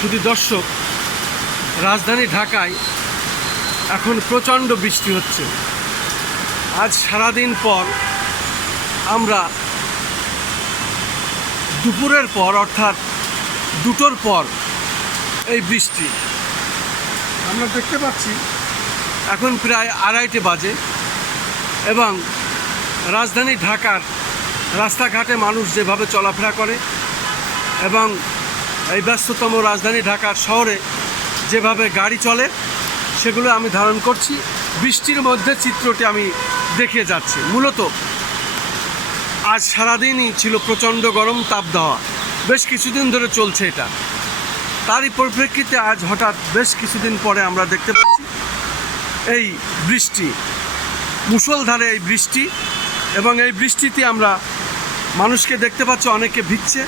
শুধু দর্শক, রাজধানী ঢাকায় এখন প্রচণ্ড বৃষ্টি হচ্ছে। আজ সারাদিন পর আমরা দুপুরের পর অর্থাৎ 2টোর পর এই বৃষ্টি আমরা দেখতে পাচ্ছি। এখন প্রায় 2:30 বাজে এবং রাজধানী ঢাকার রাস্তাঘাটে মানুষ যেভাবে চলাফেরা করে এবং এই ব্যস্ততম রাজধানী ঢাকার শহরে যেভাবে গাড়ি চলে সেগুলো আমি ধারণ করছি। বৃষ্টির মধ্যে চিত্রটি আমি দেখে যাচ্ছি। মূলত আজ সারাদিনই ছিল প্রচণ্ড গরম তাপদাহ, বেশ কিছুদিন ধরে চলছে এটা। তারই পরিপ্রেক্ষিতে আজ হঠাৎ বেশ কিছুদিন পরে আমরা দেখতে পাচ্ছি এই বৃষ্টি, মুষলধারে এই বৃষ্টি। এবং এই বৃষ্টিতে আমরা মানুষকে দেখতে পাচ্ছি, অনেকে ভিজছে